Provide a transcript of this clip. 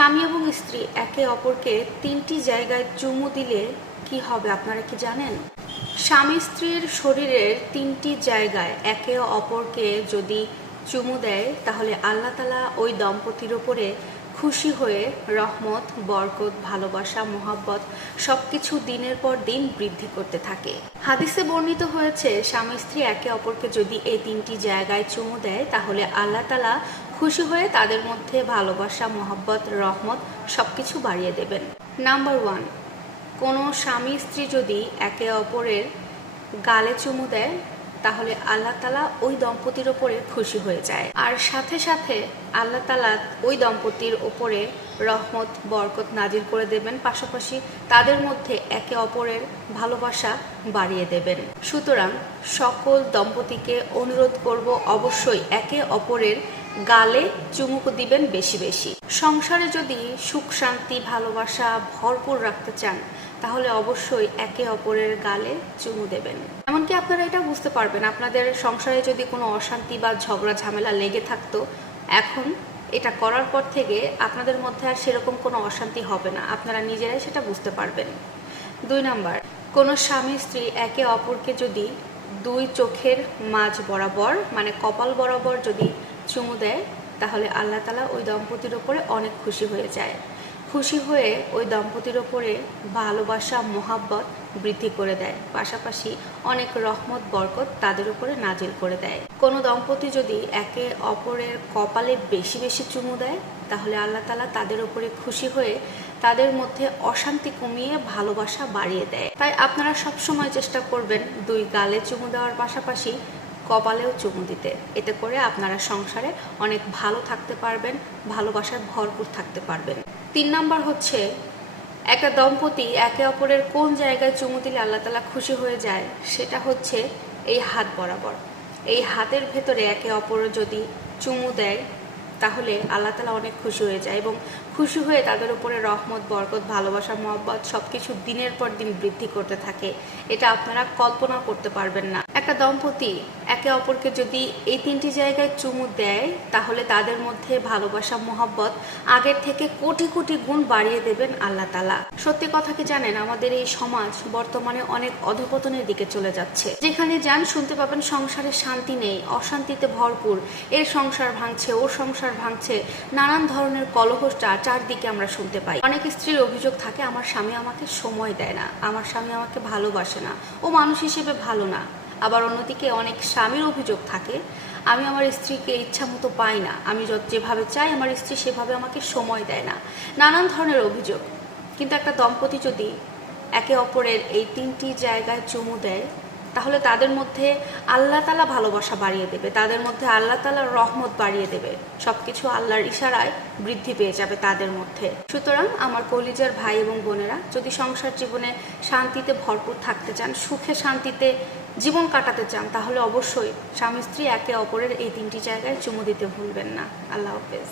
স্বামী এবং স্ত্রী একে অপরকে তিনটি জায়গায় চুমু দিলে কি হবে আপনারা কি জানেন? স্বামী স্ত্রীর শরীরের তিনটি জায়গায় একে অপরকে যদি চুমু দেয়, তাহলে আল্লাহ তালা ওই দম্পতির ওপরে খুশি হয়ে রহমত, বরকত, ভালোবাসা, মোহাব্বত সবকিছু দিনের পর দিন বৃদ্ধি করতে থাকে। হাদিসে বর্ণিত হয়েছে, স্বামী স্ত্রী একে অপরকে যদি এই তিনটি জায়গায় চুমু দেয়, তাহলে আল্লাহ তালা খুশি হয়ে তাদের মধ্যে ভালোবাসা, মোহাব্বত, রহমত সবকিছু বাড়িয়ে দেবেন। নাম্বার ওয়ান কোনো স্বামী স্ত্রী যদি একে অপরের গালে চুমু দেয়, তাহলে আল্লাহ তালা ওই দম্পতির ওপরে খুশি হয়ে যায়। আর সাথে সাথে আল্লাহ তালা ওই দম্পতির ওপরে রহমত, বরকত নাজির করে দেবেন। পাশাপাশি তাদের মধ্যে একে অপরের ভালোবাসা বাড়িয়ে দেবেন। সুতরাং সকল দম্পতিকে অনুরোধ করব অবশ্যই একে অপরের গালে চুমুক দিবেন বেশি বেশি। সংসারে যদি সুখ, শান্তি, ভালোবাসা ভরপুর রাখতে চান, তাহলে অবশ্যই একে অপরের গালে চুমু দেবেন। এমনকি আপনারা এটা বুঝতে পারবেন, আপনাদের সংসারে যদি কোনো অশান্তি বা ঝগড়া, ঝামেলা লেগে থাকতো, এখন এটা করার পর থেকে আপনাদের মধ্যে আর সেরকম কোনো অশান্তি হবে না, আপনারা নিজেরাই সেটা বুঝতে পারবেন। দুই নাম্বার, কোনো স্বামী, স্ত্রী একে অপরকে যদি দুই চোখের মাঝ বরাবর মানে কপাল বরাবর যদি চুমু দেয়, তাহলে আল্লাহ তালা ওই দম্পতির ওপরে অনেক খুশি হয়ে যায়। খুশি হয়ে ওই দম্পতির ওপরে ভালোবাসা, মোহাব্বত বৃদ্ধি করে দেয়। পাশাপাশি অনেক রহমত, বরকত তাদের উপরে নাজিল করে দেয়। কোনো দম্পতি যদি একে অপরের কপালে বেশি বেশি চুমু দেয়, তাহলে আল্লাহ তালা তাদের উপরে খুশি হয়ে তাদের মধ্যে অশান্তি কমিয়ে ভালোবাসা বাড়িয়ে দেয়। তাই আপনারা সবসময় চেষ্টা করবেন দুই গালে চুমু দেওয়ার পাশাপাশি কপালেও চুমু দিতে। এতে করে আপনারা সংসারে অনেক ভালো থাকতে পারবেন ভালোবাসায় ভরপুর থাকতে পারবেন। তিন নাম্বার হচ্ছে, একটা দম্পতি একে অপরের কোন জায়গায় চুমু দিলে আল্লাহ তালা খুশি হয়ে যায়, সেটা হচ্ছে এই হাত বরাবর। এই হাতের ভেতরে একে অপর যদি চুমু দেয় তাহলে আল্লাহ তালা অনেক খুশি হয়ে যায় এবং খুশি হয়ে তাদের উপরে রহমত, বরকত, ভালোবাসা, মহব্বত সব কিছু দিনের পর দিন বৃদ্ধি করতে থাকে। এটা আপনারা কল্পনা করতে পারবেন না। একটা দম্পতি একে অপরকে যদি এই তিনটি জায়গায় চুমু দেয়, তাহলে তাদের মধ্যে ভালোবাসা, মোহাব্বত আগের থেকে কোটি কোটি গুণ বাড়িয়ে দেবেন আল্লাহ তালা সত্যি কথা কি জানেন? আমাদের এই সমাজ বর্তমানে অনেক অধপতনের দিকে চলে যাচ্ছে। যেখানে যান, শুনতে পাবেন সংসারে শান্তি নেই, অশান্তিতে ভরপুর, এর সংসার ভাঙছে, ওর সংসার ভাঙছে, নানান ধরনের কলহটা চারদিকে আমরা শুনতে পাই। অনেক স্ত্রীর অভিযোগ থাকে, আমার স্বামী আমাকে সময় দেয় না, আমার স্বামী আমাকে ভালোবাসে না, ও মানুষ হিসেবে ভালো না। আবার অন্যদিকে অনেক স্বামীর অভিযোগ থাকে, আমি আমার স্ত্রীকে ইচ্ছা মতো পাই না, আমি যেভাবে চাই আমার স্ত্রী সেভাবে আমাকে সময় দেয় না, নানান ধরনের অভিযোগ। কিন্তু একটা দম্পতি যদি একে অপরের এই তিনটি জায়গায় চুমু দেয় তাহলে তাদের মধ্যে আল্লাহ তালা ভালোবাসা বাড়িয়ে দেবে। তাদের মধ্যে আল্লাহ তালার রহমত বাড়িয়ে দেবে। সবকিছু আল্লাহর ইশারায় বৃদ্ধি পেয়ে যাবে তাদের মধ্যে। সুতরাং আমার কলিজার ভাই এবং বোনেরা, যদি সংসার জীবনে শান্তিতে ভরপুর থাকতে চান, সুখে শান্তিতে জীবন কাটাতে চান, তাহলে অবশ্যই স্বামী স্ত্রী একে অপরের এই তিনটি জায়গায় চুমু দিতে ভুলবেন না। আল্লাহ হাফেজ।